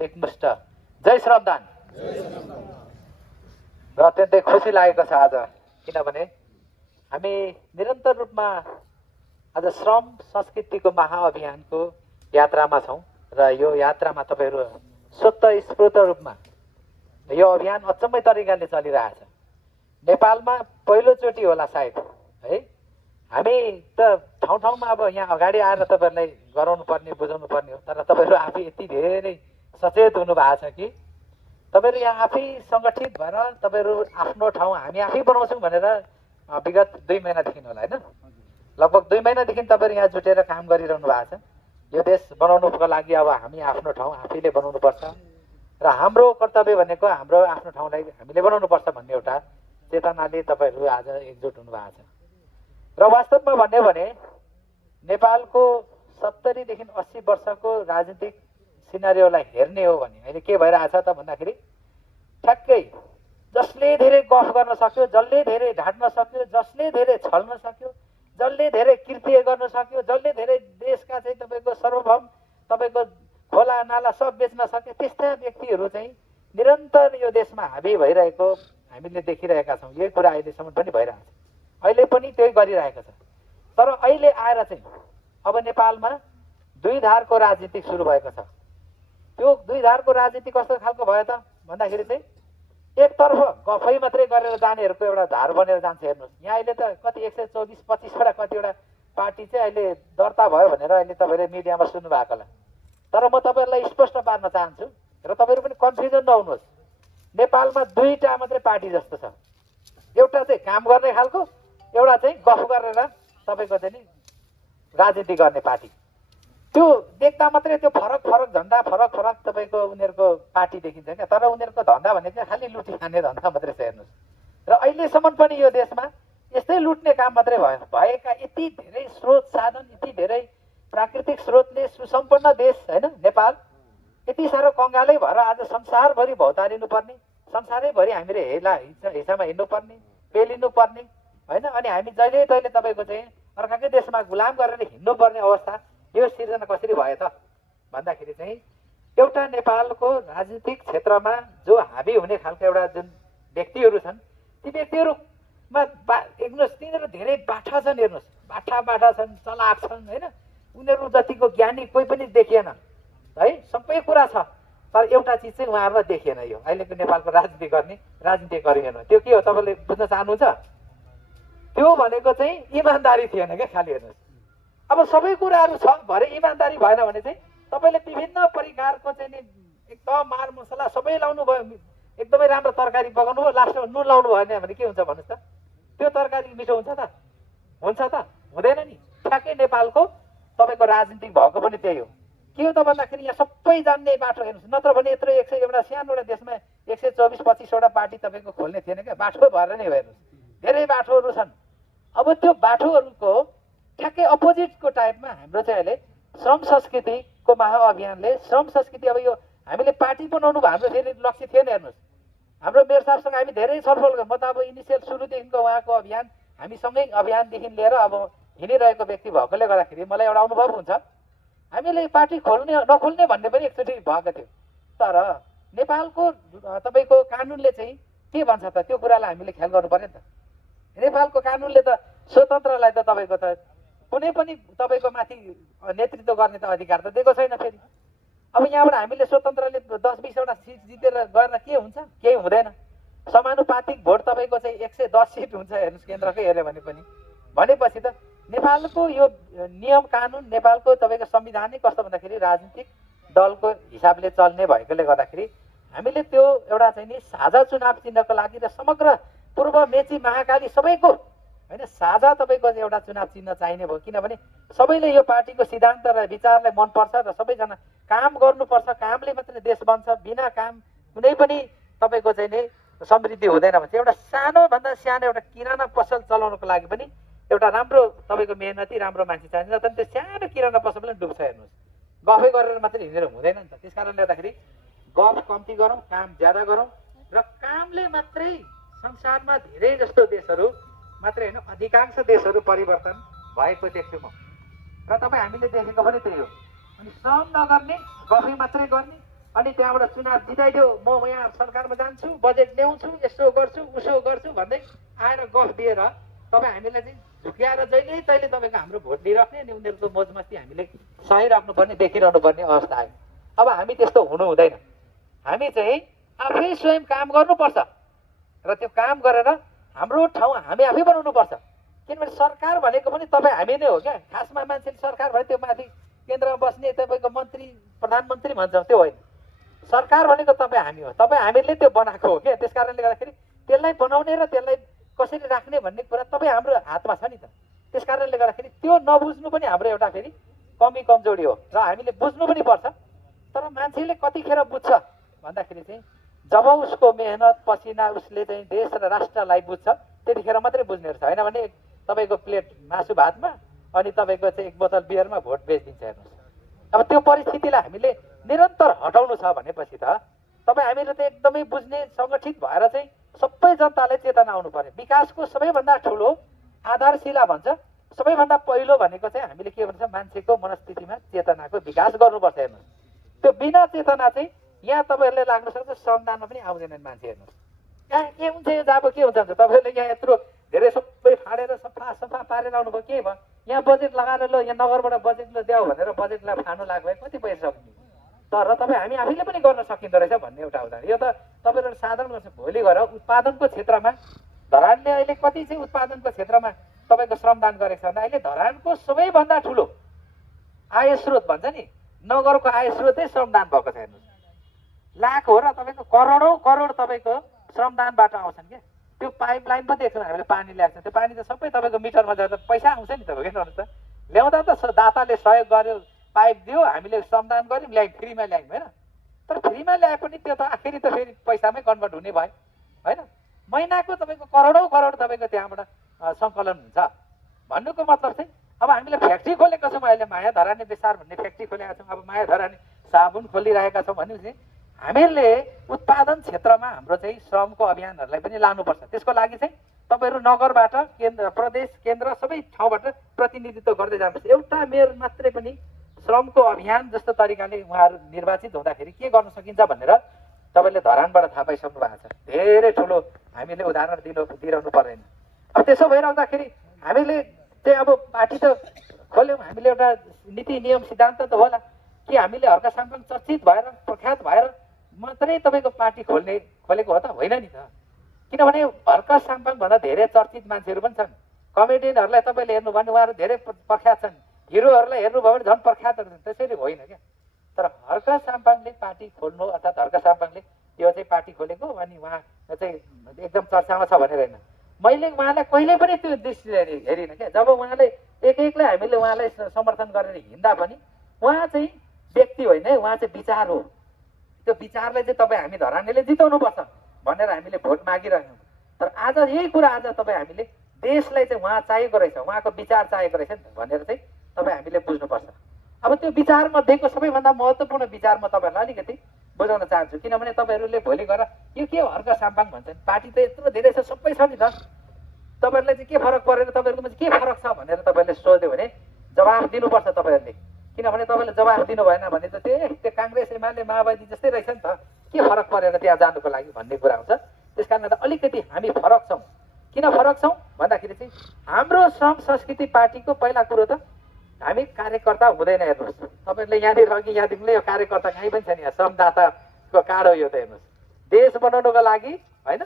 एकमुष्ट जय श्रमदान। र अत्यन्तै खुसी लागेको छ आज, किनभने हामी निरन्तर रूपमा आज श्रम संस्कृतिको महाअभियानको यात्रामा छौँ र यो यात्रामा तपाईँहरू स्वतःस्फूर्त रूपमा यो अभियान अचम्मै तरिकाले चलिरहेछ। नेपालमा पहिलोचोटि होला सायद है, हामी त ठाउँ ठाउँमा अब यहाँ अगाडि आएर तपाईँहरूलाई गराउनु पर्ने बुझाउनु पर्ने हो, तर तपाईँहरू आफै यति धेरै सचेत हुनु भएको छ कि तपाईँहरू यहाँ आफै सङ्गठित भएर तपाईँहरू आफ्नो ठाउँ हामी आफै बनाउँछौँ भनेर विगत 2 महिनादेखि होला होइन, लगभग 2 महिनादेखि तपाईँहरू यहाँ जुटेर काम गरिरहनु भएको छ। यो देश बनाउनुको लागि अब हामी आफ्नो ठाउँ आफैले बनाउनुपर्छ र हाम्रो कर्तव्य भनेको हाम्रो आफ्नो ठाउँलाई हामीले बनाउनुपर्छ भन्ने एउटा चेतनाले तपाईँहरू आज एकजुट हुनुभएको छ। र वास्तवमा भन्यो भने नेपालको 70 देखि 80 वर्षको राजनीतिक सिनारियोलाई हेर्ने हो भने अहिले के भइरहेछ त भन्दाखेरि ठ्याक्कै जसले धेरै गफ गर्न सक्यो, जसले धेरै ढाट्न सक्यो, जसले धेरै छल्न सक्यो, जसले धेरै कृत्य गर्न सक्यो, जसले धेरै देशका चाहिँ तपाईँको सर्वभौम तपाईँको खोला नाला सब बेच्न सक्यो, त्यस्ता व्यक्तिहरू चाहिँ निरन्तर यो देशमा हाबी भइरहेको हामीले देखिरहेका छौँ। यही कुरा अहिलेसम्म पनि भइरहेको छ, अहिले पनि त्यही गरिरहेको छ। तर अहिले आएर चाहिँ अब नेपालमा 2 धारको राजनीति सुरु भएको छ। त्यो 2 धारको राजनीति कस्तो खालको भयो त भन्दाखेरि चाहिँ एकतर्फ गफै मात्रै गरेर जानेहरूको एउटा धार बनेर जान्छ। हेर्नुहोस् यहाँ अहिले त कति 124-25वटा कतिवटा पार्टी चाहिँ अहिले दर्ता भयो भनेर अहिले तपाईँले मिडियामा सुन्नु भएको होला। तर म तपाईँहरूलाई स्पष्ट पार्न चाहन्छु र तपाईँहरू पनि कन्फ्युजन नहुनुहोस्, नेपालमा 2टा मात्रै पार्टी जस्तो छ। एउटा चाहिँ काम गर्ने खालको, एउटा चाहिँ गफ गरेर तपाईँको चाहिँ नि राजनीति गर्ने पार्टी। त्यो देख्दा मात्रै त्यो फरक फरक झन्डा फरक फरक तपाईँको उनीहरूको पार्टी देखिन्छ क्या, तर उनीहरूको धन्दा भनेको चाहिँ खालि लुटी खाने धन्दा मात्रै छ। हेर्नुहोस्, र अहिलेसम्म पनि यो देशमा यस्तै लुट्ने काम मात्रै भयो। भएका यति धेरै स्रोत साधन, यति धेरै प्राकृतिक स्रोतले सुसम्पन्न देश होइन नेपाल, यति साह्रो कङ्गालै भएर आज संसारभरि भौतारिनु पर्ने, संसारैभरि हामीले हिसाबमा हिँड्नुपर्ने, पेलिनु पर्ने होइन, अनि हामी जहिले तहिले तपाईँको चाहिँ अर्काकै देशमा गुलाम गरेर हिँड्नुपर्ने अवस्था यो सिर्जना कसरी भयो त भन्दाखेरि चाहिँ एउटा नेपालको राजनीतिक क्षेत्रमा जो हाबी हुने खालको एउटा जुन व्यक्तिहरू छन्, ती व्यक्तिहरूमा हेर्नुहोस् तिनीहरू धेरै बाठा छन्। हेर्नुहोस् बाठा छन्, चलाक छन् होइन, उनीहरू जतिको ज्ञानी कोही पनि देखिएन है, सबै कुरा छ। तर एउटा चिज चाहिँ उहाँहरूलाई देखिएन, यो अहिलेको नेपालको राजनीति गर्ने राजनीतिक गरिएन। त्यो के हो तपाईँले बुझ्न चाहनुहुन्छ? त्यो भनेको चाहिँ इमान्दारी थिएन क्या खालि। हेर्नुहोस् अब सबै कुराहरू छ, भरे इमान्दारी भएन भने चाहिँ तपाईँले विभिन्न परिकारको चाहिँ नि एकदम मार मसला सबै लाउनु भयो, एकदमै राम्रो तरकारी पकाउनु भयो, लास्टमा नुन लाउनु भएन भने के हुन्छ भन्नुहोस् त? त्यो तरकारी मिठो हुन्छ त? हुन्छ त? हुँदैन नि। ठ्याक्कै नेपालको तपाईँको राजनीतिक भएको पनि त्यही हो। के हो त भन्दाखेरि यहाँ सबै जान्ने बाटो हेर्नुहोस्, नत्र भने यत्रो 100 एउटा सानोवटा देशमा 124-25वटा पार्टी तपाईँको खोल्ने थिएन क्या, बाटो भएर नै हेर्नुहोस् धेरै बाटोहरू छन्। अब त्यो बाटोहरूको ठ्याक्कै अपोजिटको टाइपमा हाम्रो चाहिँ अहिले श्रम संस्कृतिको महाअभियानले श्रम संस्कृति, अब यो हामीले पार्टी बनाउनु भयो, हाम्रो फेरि लक्ष्य थिएन। हेर्नुहोस् हाम्रो मेयर साहबसँग हामी धेरै छलफल गऱ्यौँ। म त अब इनिसियल सुरुदेखिको उहाँको अभियान हामीसँगै अभियानदेखि लिएर अब हिँडिरहेको व्यक्ति भएकोले गर्दाखेरि मलाई एउटा अनुभव हुन्छ, हामीले पार्टी खोल्ने नखोल्ने भन्ने पनि एकचोटि भएको थियो। तर नेपालको तपाईँको कानुनले चाहिँ के भन्छ त, त्यो कुरालाई हामीले ख्याल गर्नु पर्यो नि त। नेपालको कानुनले त स्वतन्त्रलाई त तपाईँको त कुनै पनि तपाईँको माथि नेतृत्व गर्ने त अधिकार त दिएको छैन। फेरि अब यहाँबाट हामीले स्वतन्त्रले 10-20वटा सिट जितेर गएर के हुन्छ? केही हुँदैन। समानुपातिक भोट तपाईँको चाहिँ 110 सिट हुन्छ। हेर्नुहोस् केन्द्रकै हेऱ्यो भने पनि। भनेपछि त नेपालको यो नियम कानुन, नेपालको तपाईँको संविधान नै कस्तो भन्दाखेरि राजनीतिक दलको हिसाबले चल्ने भएकोले गर्दाखेरि हामीले त्यो एउटा चाहिँ नि साझा चुनाव चिन्हको लागि र समग्र पूर्व मेची महाकाली सबैको होइन साझा तपाईँको एउटा चुनाव चिन्ह चाहिने भयो। किनभने सबैले यो पार्टीको सिद्धान्त र विचारलाई मनपर्छ र सबैजना काम गर्नुपर्छ, कामले मात्रै देश बन्छ, बिना काम कुनै पनि तपाईँको चाहिँ नि समृद्धि हुँदैन भन्छ। एउटा सानोभन्दा सानो एउटा किराना पसल चलाउनको लागि पनि एउटा राम्रो तपाईँको मेहनती राम्रो मान्छे चाहिन्छ। तर त्यो सानो किराना पसल पनि डुब्छ। हेर्नुहोस् गफै गरेर मात्रै हिँडेर हुँदैन नि त। त्यस कारणले गर्दाखेरि गफ कम्ती गरौँ, काम ज्यादा गरौँ र कामले मात्रै संसारमा धेरै जस्तो देशहरू मात्रै होइन अधिकांश देशहरू परिवर्तन भएको देख्छु म। र तपाईँ हामीले देखेको पनि त्यही हो। अनि श्रम नगर्ने, गफै मात्रै गर्ने, अनि त्यहाँबाट चुनाव जिताइदियो, म यहाँ सरकारमा जान्छु, बजेट ल्याउँछु, यसो गर्छु उसो गर्छु भन्दै आएर गफ दिएर तपाईँ हामीलाई चाहिँ झुक्याएर जहिले तहिले तपाईँको हाम्रो भोट लिइराख्ने अनि उनीहरूको मोजमस्ती हामीले सहिराख्नुपर्ने देखिरहनु पर्ने अवस्था आयो। अब हामी त्यस्तो हुनु हुँदैन। हामी चाहिँ आफै स्वयं काम गर्नुपर्छ र त्यो काम गरेर हाम्रो ठाउँ हामी आफै बनाउनुपर्छ। किनभने सरकार भनेको पनि तपाईँ हामी नै हो क्या। खासमा मान्छेले सरकार भने त्यो माथि केन्द्रमा बस्ने तपाईँको मन्त्री प्रधानमन्त्री भन्छ, त्यो होइन। सरकार भनेको तपाईँ हामी हो, तपाईँ हामीले त्यो बनाएको हो क्या। त्यस कारणले गर्दाखेरि त्यसलाई बनाउने र त्यसलाई कसरी राख्ने भन्ने कुरा तपाईँ हाम्रो हातमा छ नि त। त्यस कारणले गर्दाखेरि त्यो नबुझ्नु पनि हाम्रो एउटा फेरि कमी कमजोरी हो र हामीले बुझ्नु पनि पर्छ। तर मान्छेले कतिखेर बुझ्छ भन्दाखेरि चाहिँ जब उसको मेहनत पसिना उसले चाहिँ देश र राष्ट्रलाई बुझ्छ त्यतिखेर मात्रै बुझ्ने रहेछ। होइन भने तपाईँको प्लेट मासु भातमा अनि तपाईँको चाहिँ एक बोतल बियरमा भोट बेचिदिन्छ हेर्नुहोस्। अब त्यो परिस्थितिलाई हामीले निरन्तर हटाउनु छ भनेपछि त तपाईँ हामीले त एकदमै बुझ्ने सङ्गठित भएर चाहिँ सबै जनतालाई चेतना आउनु पर्यो। विकासको सबैभन्दा ठुलो आधारशिला भन्छ, सबैभन्दा पहिलो भनेको चाहिँ हामीले के भन्छ, मान्छेको मनस्थितिमा चेतनाको विकास गर्नुपर्छ। हेर्नुहोस्, त्यो बिना चेतना चाहिँ यहाँ तपाईँहरूले लाग्नु सक्छ श्रमदानमा पनि आउँदैनन् मान्छे। हेर्नुहोस् यहाँ के हुन्छ, यो जब के हुन्छ तपाईँहरूले यहाँ यत्रो धेरै सबै फाडेर सफा पारेर आउनुभयो, के भयो? यहाँ बजेट लगाएर ल यहाँ नगरबाट बजेट ल द्याऊ भनेर बजेटलाई फाड्नु लाग्यो भए कति पैसा सक्ने? तर तपाईँ हामी आफैले पनि गर्न सकिँदो रहेछ भन्ने एउटा उदाहरण। यो त तपाईँहरू साधारण गर्छ। भोलि गएर उत्पादनको क्षेत्रमा धरानले अहिले कति चाहिँ उत्पादनको क्षेत्रमा तपाईँको श्रमदान गरेको छ भने अहिले धरानको सबैभन्दा ठुलो आय स्रोत भन्छ नि, नगरको आय स्रोतै श्रमदान भएको छ। हेर्नुहोस् लाख हो र तपाईँको करोडौँ करोड तपाईँको श्रमदानबाट आउँछन् क्या। त्यो पाइपलाइन पनि देख्छौँ हामीले, पानी ल्याएको छ, त्यो पानी त सबै तपाईँको मिटरमा जाँदा पैसा आउँछ नि तपाईँको। हेर्नुहोस् त ल्याउँदा त दाताले सहयोग गर्यो, पाइप दियो, हामीले श्रमदान गऱ्यौँ, ल्यायौँ, फ्रीमा ल्यायौँ होइन। तर फ्रीमा ल्याए पनि त्यो त आखिरी त फेरि पैसामै कन्भर्ट हुने भयो होइन। महिनाको तपाईँको करोडौँ करोड तपाईँको त्यहाँबाट सङ्कलन हुन्छ। भन्नुको मतलब चाहिँ अब हामीले फ्याक्ट्री खोलेका छौँ अहिले, माया धरानी बेसार भन्ने फ्याक्ट्री खोलेका छौँ, अब माया धरानी साबुन खोलिरहेका छौँ भनेपछि हामीले उत्पादन क्षेत्रमा हाम्रो चाहिँ श्रमको अभियानहरूलाई पनि लानुपर्छ। त्यसको लागि चाहिँ तपाईँहरू नगरबाट केन्द्र प्रदेश केन्द्र सबै ठाउँबाट प्रतिनिधित्व गर्दै जानुपर्छ। एउटा मेयर मात्रै पनि श्रमको अभियान जस्तो तरिकाले उहाँहरू निर्वाचित हुँदाखेरि के गर्न सकिन्छ भनेर तपाईँले धरानबाट थाहा पाइसक्नु भएको छ। धेरै ठुलो हामीले उदाहरण दिइरहनु पर्दैन। अब त्यसो भइरहँदाखेरि हामीले चाहिँ अब पार्टी त खोल्यौँ, हामीले एउटा नीति नियम सिद्धान्त त होला कि हामीले हर्का साम्पाङ चर्चित भएर प्रख्यात भएर मात्रै तपाईँको पार्टी खोलेको हो त होइन नि त। किनभने हर्का साम्पाङभन्दा धेरै चर्चित मान्छेहरू पनि छन्। कमेडियनहरूलाई तपाईँले हेर्नु भने उहाँहरू धेरै प्रख्यात छन्, हिरोहरूलाई हेर्नुभयो भने झन् प्रख्यातहरू छन्, त्यसरी होइन क्या। तर हर्का साम्पाङले पार्टी खोल्नु अर्थात् हर्का साम्पाङले यो चाहिँ पार्टी खोलेको अनि उहाँ चाहिँ एकदम चर्चामा छ भनेर होइन। मैले उहाँलाई कहिले पनि त्यो दृष्टिले हेरिनँ क्या। जब उहाँले एक्लै हामीले उहाँलाई समर्थन गरेर हिँड्दा पनि उहाँ चाहिँ व्यक्ति होइन है, उहाँ चाहिँ विचार हो। त्यो विचारलाई चाहिँ तपाईँ हामी धरानीले जिताउनुपर्छ भनेर हामीले भोट मागिरहेछौँ। तर आज यही कुरा आज तपाईँ हामीले देशलाई चाहिँ उहाँ चाहिएको रहेछ, उहाँको विचार चाहिएको रहेछ नि भनेर चाहिँ तपाईँ हामीले बुझ्नुपर्छ। अब त्यो विचारमध्येको सबैभन्दा महत्त्वपूर्ण विचार म तपाईँहरूलाई अलिकति बुझाउन चाहन्छु। किनभने तपाईँहरूले भोलि गएर यो के हो हर्का साम्पाङ भन्छन्, पार्टी त यत्रो धेरै छ, सबै छ नि त, तपाईँहरूलाई चाहिँ के फरक परेर तपाईँहरूकोमा चाहिँ के फरक छ भनेर तपाईँहरूले सोध्यो भने जवाफ दिनुपर्छ तपाईँहरूले। किनभने तपाईँले जवाफ दिनु भएन भने त त्यो काङ्ग्रेस एमाले माओवादी जस्तै रहेछ नि त, के फरक परेर त्यहाँ जानुको लागि भन्ने कुरा हुन्छ। त्यस कारणले त अलिकति हामी फरक छौँ। किन फरक छौँ भन्दाखेरि चाहिँ हाम्रो श्रम संस्कृति पार्टीको पहिला कुरो त हामी कार्यकर्ता हुँदैन। हेर्नुहोस् तपाईँहरूले यहाँनिर अघि यहाँदेखि यो कार्यकर्ता कहीँ पनि छैन, यहाँ श्रमदाताको कार्ड हो यो त। हेर्नुहोस् देश बनाउनको लागि होइन,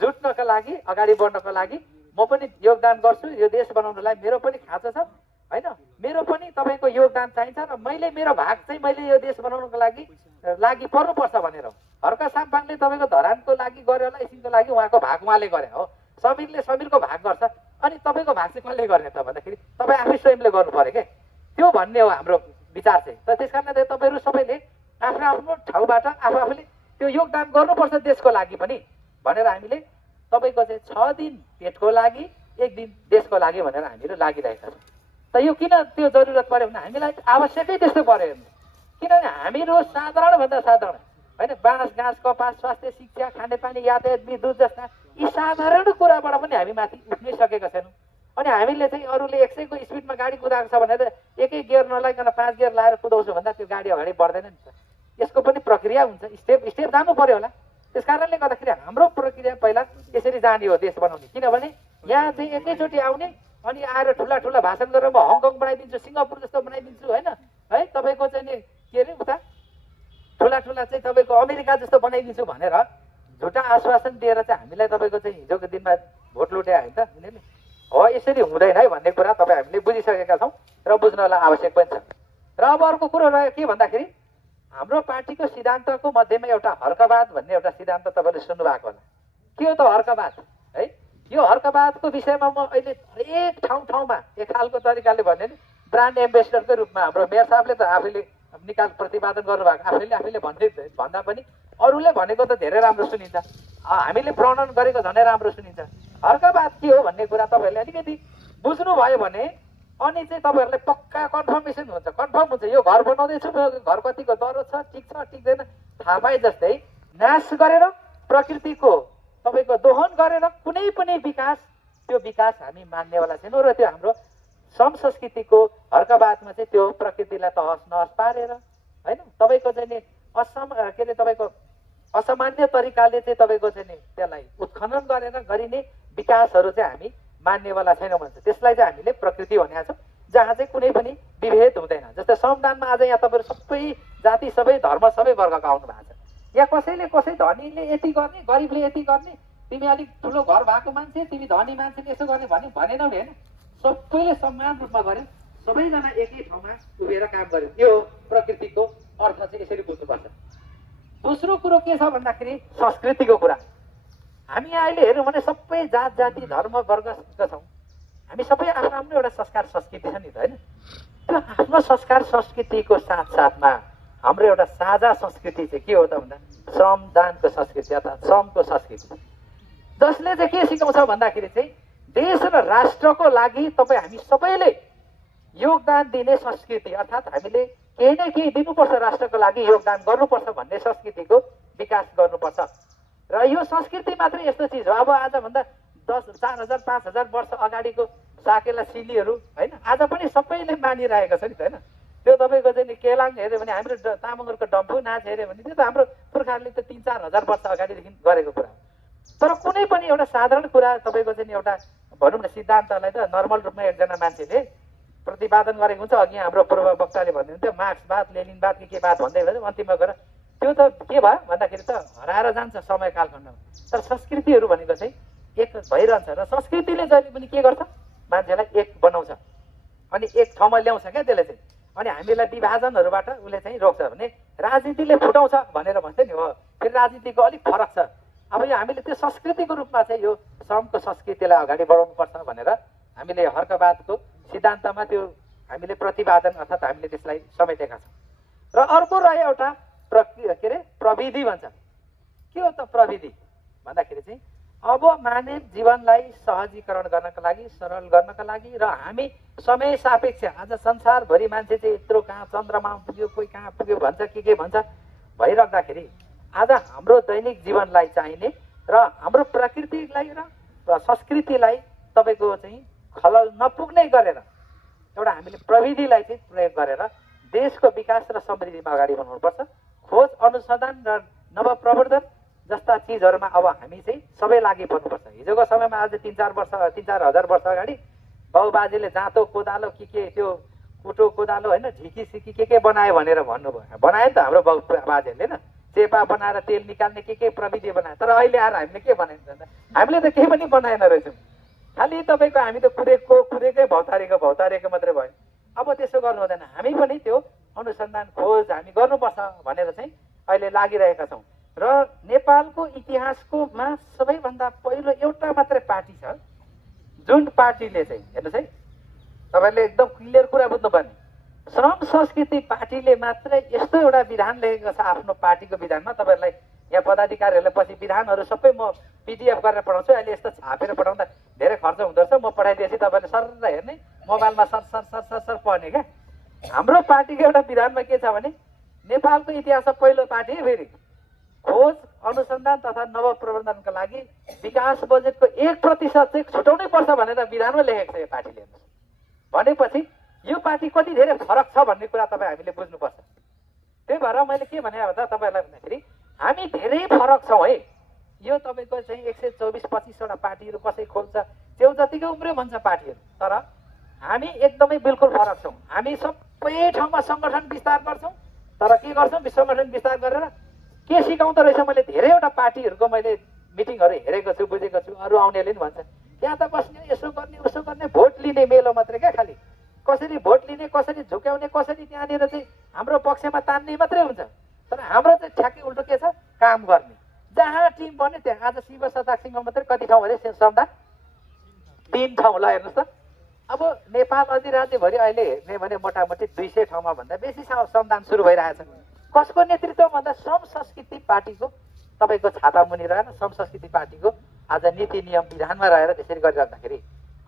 जुट्नको लागि, अगाडि बढ्नको लागि म पनि योगदान गर्छु। यो देश बनाउनलाई मेरो पनि खाँचो छ होइन, मेरो पनि तपाईँको योगदान चाहिन्छ र मैले मेरो भाग चाहिँ मैले यो देश बनाउनको लागि पर्नुपर्छ भनेर। हर्का साम्पाङले तपाईँको धरानको लागि गर्यो होला, एकछिनको लागि उहाँको भाग उहाँले गरे हो, समीरले समीरको भाग गर्छ, अनि तपाईँको भाग चाहिँ कसले गर्ने त भन्दाखेरि तपाईँ आफै स्वयंले गर्नु पऱ्यो क्या। त्यो भन्ने हो हाम्रो विचार चाहिँ। त त्यस कारणले तपाईँहरू सबैले आफ्नो आफ्नो ठाउँबाट आफूले त्यो योगदान गर्नुपर्छ देशको लागि पनि भनेर हामीले तपाईँको चाहिँ 6 दिन पेटको लागि 1 दिन देशको लागि भनेर हामीहरू लागिरहेका छौँ। त यो किन त्यो जरुरत पऱ्यो भने हामीलाई आवश्यकै त्यस्तो पऱ्यो हेर्नु। किनभने हामीहरू साधारणभन्दा साधारण होइन, बाँस घाँस कपास स्वास्थ्य शिक्षा खानेपानी यातायात विद्युत जस्ता यी साधारण कुराबाट पनि हामी माथि उठ्नै सकेका छैनौँ। अनि हामीले चाहिँ अरूले 100 को स्पिडमा गाडी कुदाएको छ भनेर एकै गियर नलाइकन 5 गियर लाएर कुदाउँछु भन्दा त्यो गाडी अगाडि बढ्दैन नि त। यसको पनि प्रक्रिया हुन्छ, स्टेप स्टेप जानु पर्यो होला। त्यस कारणले गर्दाखेरि हाम्रो प्रक्रिया पहिला यसरी जाने हो देश बनाउने। किनभने यहाँ चाहिँ एकैचोटि आउने अनि आएर ठुला ठुला भाषण गरेर म हङकङ बनाइदिन्छु, सिङ्गापुर जस्तो बनाइदिन्छु होइन है, तपाईँको चाहिँ नि के अरे उता ठुला ठुला चाहिँ तपाईँको अमेरिका जस्तो बनाइदिन्छु भनेर झुटा आश्वासन दिएर चाहिँ हामीलाई तपाईँको चाहिँ हिजोको दिनमा भोट लुट्या होइन त उनीहरूले। हो यसरी हुँदैन है भन्ने कुरा तपाईँ हामीले बुझिसकेका छौँ र बुझ्नलाई आवश्यक पनि छ। र अब अर्को कुरो रह्यो के भन्दाखेरि हाम्रो पार्टीको सिद्धान्तको मध्येमा एउटा हर्कवाद भन्ने एउटा सिद्धान्त तपाईँले सुन्नुभएको होला। के हो त हर्कवाद है? यो हर्कवादको विषयमा म अहिले हरेक ठाउँमा एक खालको तरिकाले भन्यो नि ब्रान्ड एम्बेसडरकै रूपमा हाम्रो मेयर साहबले त आफैले प्रतिपादन गर्नुभएको, आफैले भन्दा पनि अरूले भनेको त धेरै राम्रो सुनिन्छ, हामीले वर्णन गरेको झनै राम्रो सुनिन्छ। हर्कवाद के हो भन्ने कुरा तपाईँहरूले अलिकति बुझ्नुभयो भने अनि चाहिँ तपाईँहरूलाई पक्का कन्फर्मेसन हुन्छ, कन्फर्म हुन्छ यो घर बनाउँदैछु, घर कतिको दरो छ, ठिक छ ठिक्दैन थाहा पाए जस्तै नाश गरेर प्रकृतिको तपाईँको दोहन गरेर कुनै पनि विकास, त्यो विकास हामी मान्नेवाला छैनौँ। र त्यो हाम्रो श्रम संस्कृतिको हर्कवादमा चाहिँ त्यो प्रकृतिलाई तहस नहस पारेर होइन तपाईँको चाहिँ नि के अरे तपाईँको असामान्य तरिकाले चाहिँ तपाईँको चाहिँ नि त्यसलाई उत्खनन गरेर गरिने विकासहरू चाहिँ हामी मान्नेवाला छैनौँ भन्छ। त्यसलाई चाहिँ हामीले प्रकृति भनेका छौँ, जहाँ चाहिँ कुनै पनि विभेद हुँदैन। जस्तै संविधानमा आज यहाँ तपाईँहरू सबै जाति, सबै धर्म, सबै वर्गका आउनु भएको छ। यहाँ कसैले कसै धनीले यति गर्ने, गरिबले यति गर्ने, तिमी अलिक ठुलो घर भएको मान्छे, तिमी धनी मान्छेले यसो गर्ने भनेनौ नि होइन। सबैले समान रूपमा गर्यो, सबैजना एकै ठाउँमा उभिएर काम गर्यो। यो प्रकृतिको अर्थ चाहिँ यसरी बुझ्नुपर्छ। दोस्रो कुरो के छ भन्दाखेरि संस्कृतिको कुरा। हामी अहिले हेर्यौँ भने सबै जात जाति धर्म वर्गका छौँ, हामी सबै आफ्नो आफ्नो एउटा संस्कार संस्कृति छ नि त होइन। त्यो आफ्नो संस्कार संस्कृतिको साथसाथमा हाम्रो एउटा साझा संस्कृति चाहिँ के हो त भन्दा श्रमदानको संस्कृति अर्थात् श्रमको संस्कृति, जसले चाहिँ के सिकाउँछ भन्दाखेरि चाहिँ देश र राष्ट्रको लागि तपाईँ हामी सबैले योगदान दिने संस्कृति अर्थात् हामीले केही न केही दिनुपर्छ, राष्ट्रको लागि योगदान गर्नुपर्छ भन्ने संस्कृतिको विकास गर्नुपर्छ। र यो संस्कृति मात्रै यस्तो चिज हो। अब आजभन्दा 10,000 5,000 वर्ष अगाडिको साकेला सिलीहरू होइन आज पनि सबैले मानिरहेको छ नि त होइन। त्यो तपाईँको चाहिँ नि केलाङ हेऱ्यो भने हाम्रो तामाङहरूको डम्फु नाच हेऱ्यो भने त्यो त हाम्रो पुर्खाहरूले त 3-4 हजार वर्ष अगाडिदेखि गरेको कुरा हो। तर कुनै पनि एउटा साधारण कुरा तपाईँको चाहिँ नि एउटा भनौँ न सिद्धान्तलाई त नर्मल रूपमा एकजना मान्छेले प्रतिपादन गरेको हुन्छ। अघि हाम्रो पूर्व वक्ताले भनिदिनुहुन्थ्यो मार्क्सवाद लेनिनवाद के बात भन्दै भयो, अन्तिममा गएर त्यो त के भयो भन्दाखेरि त हराएर जान्छ समय कालखण्डमा। तर संस्कृतिहरू भनेको चाहिँ एक भइरहन्छ र संस्कृतिले जहिले पनि के गर्छ मान्छेलाई एक बनाउँछ अनि एक ठाउँमा ल्याउँछ क्या त्यसले चाहिँ। अनि हामीलाई विभाजनहरूबाट उसले चाहिँ रोक्छ भने राजनीतिले फुटाउँछ भनेर भन्छ नि हो। फेरि राजनीतिको अलिक फरक छ। अब यो हामीले त्यो संस्कृतिको रूपमा चाहिँ यो श्रमको संस्कृतिलाई अगाडि बढाउनुपर्छ भनेर हामीले हर्कवादको सिद्धान्तमा त्यो हामीले प्रतिपादन अर्थात् हामीले त्यसलाई समेटेका छौँ। र अर्को रह्यो एउटा के अरे प्रविधि भन्छ। के हो त प्रविधि भन्दाखेरि चाहिँ अब मानव जीवनलाई सहजीकरण गर्नका लागि, सरल गर्नका लागि र हामी समय सापेक्ष आज संसारभरि मान्छे चाहिँ यत्रो कहाँ चन्द्रमा पुग्यो, कोही कहाँ पुग्यो भन्छ, के भन्छ भइराख्दाखेरि आज हाम्रो दैनिक जीवनलाई चाहिने र हाम्रो प्रकृतिलाई र संस्कृतिलाई तपाईँको चाहिँ खलल नपुग्ने गरेर एउटा हामीले प्रविधिलाई चाहिँ प्रयोग गरेर देशको विकास र समृद्धिमा अगाडि बढाउनुपर्छ। खोज अनुसन्धान र नवप्रवर्धन जस्ता चिजहरूमा अब हामी चाहिँ सबै लागि पर्नुपर्छ। हिजोको समयमा आज 3-4 हजार वर्ष अगाडि बाउबाजेले जाँतो कोदालो के त्यो कुटो कोदालो होइन ढिकी सिकी के बनायो भनेर भन्नुभयो। बनायो नि त हाम्रो बाजेहरूले न चेपा बनाएर तेल निकाल्ने के प्रविधि बनायो। तर अहिले आएर हामीले के बनाइन्छ त हामीले त केही पनि बनाएन रहेछौँ। खालि तपाईँको हामी त कुदेकै भौतारेको मात्रै भयो। अब त्यसो गर्नु हुँदैन। हामी पनि त्यो अनुसन्धान खोज हामी गर्नुपर्छ भनेर चाहिँ अहिले लागिरहेका छौँ। र नेपालको इतिहासकोमा सबैभन्दा पहिलो एउटा मात्रै पार्टी छ जुन पार्टीले चाहिँ हेर्नुहोस् है तपाईँले एकदम क्लियर कुरा बुझ्नुपर्ने श्रम संस्कृति पार्टीले मात्रै यस्तो एउटा विधान लेखेको छ आफ्नो पार्टीको विधानमा। तपाईँहरूलाई यहाँ पदाधिकारीहरूलाई पछि विधानहरू सबै म PDF गरेर पठाउँछु। अहिले यस्तो छापेर पठाउँदा धेरै खर्च हुँदो रहेछ। म पठाइदिएपछि तपाईँले सर हेर्ने मोबाइलमा सर पढ्ने क्या। हाम्रो पार्टीको एउटा विधानमा के छ भने नेपालको इतिहासमा पहिलो पार्टी फेरि खोज अनुसन्धान तथा नवप्रवर्धनका लागि विकास बजेटको 1% चाहिँ छुटाउनै पर्छ भनेर विधानमा लेखेको छ यो पार्टीले। भनेपछि यो पार्टी कति धेरै फरक छ भन्ने कुरा तपाईँ हामीले बुझ्नुपर्छ। त्यही भएर मैले के भने भन्दा तपाईँहरूलाई भन्दाखेरि हामी धेरै फरक छौँ है। यो तपाईँको चाहिँ 124-25वटा पार्टीहरू कसै खोल्छ, त्यो जतिकै उम्रियो भन्छ पार्टीहरू, तर हामी एकदमै बिल्कुल फरक छौँ। हामी सबै ठाउँमा सङ्गठन विस्तार गर्छौँ, तर के गर्छौँ सङ्गठन विस्तार गरेर के सिकाउँदो रहेछ। मैले धेरैवटा पार्टीहरूको मैले मिटिङहरू हेरेको छु, बुझेको छु। अरू आउनेले नि भन्छ त्यहाँ त बस्ने, यसो गर्ने उसो गर्ने, भोट लिने मेलो मात्रै क्या, खालि कसरी भोट लिने, कसरी झुक्याउने, कसरी त्यहाँनिर चाहिँ हाम्रो पक्षमा तान्ने मात्रै हुन्छ। तर हाम्रो चाहिँ ठ्याक्कै उल्टो के छ, काम गर्ने। जहाँ टिम बन्यो त्यहाँ। आज शिव सदाक सिंहमा मात्रै कति ठाउँ अरे संविधान? 3 ठाउँ। ल हेर्नुहोस् त, अब नेपाल अधिराज्यभरि अहिले नै भने मोटामोटी 200 ठाउँमा भन्दा बेसी संविधान सुरु भइरहेछ। कसको नेतृत्व भन्दा श्रम संस्कृति पार्टीको तपाईँको छाता मुनि रहेर श्रम संस्कृति पार्टीको आज नीति नियम विधानमा रहेर त्यसरी गरिराख्दाखेरि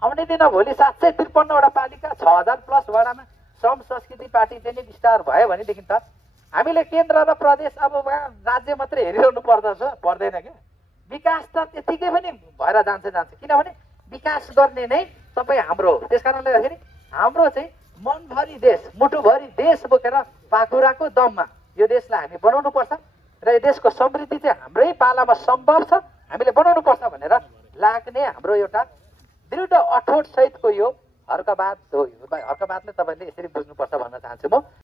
आउने दिन भोलि 753वटा पालिका 6000+ वडामा श्रम संस्कृति पार्टी चाहिँ विस्तार भयो भनेदेखि त हामीले केन्द्र र प्रदेश अब राज्य मात्रै हेरिरहनु पर्दैन क्या। विकास त त्यतिकै पनि भएर जान्छ। किनभने विकास गर्ने नै तपाईँ हाम्रो हो। त्यस कारणले गर्दाखेरि हाम्रो चाहिँ मनभरि देश, मुटुभरि देश बोकेर पाखुराको दममा यो देशलाई हामी बनाउनुपर्छ र यो देशको समृद्धि चाहिँ हाम्रै पालामा सम्भव छ, हामीले बनाउनुपर्छ भनेर लाग्ने हाम्रो एउटा दृढ अठोट सहितको यो हर्कबाद हो। हर्कबादले तपाईँले यसरी बुझ्नुपर्छ भन्न चाहन्छु म।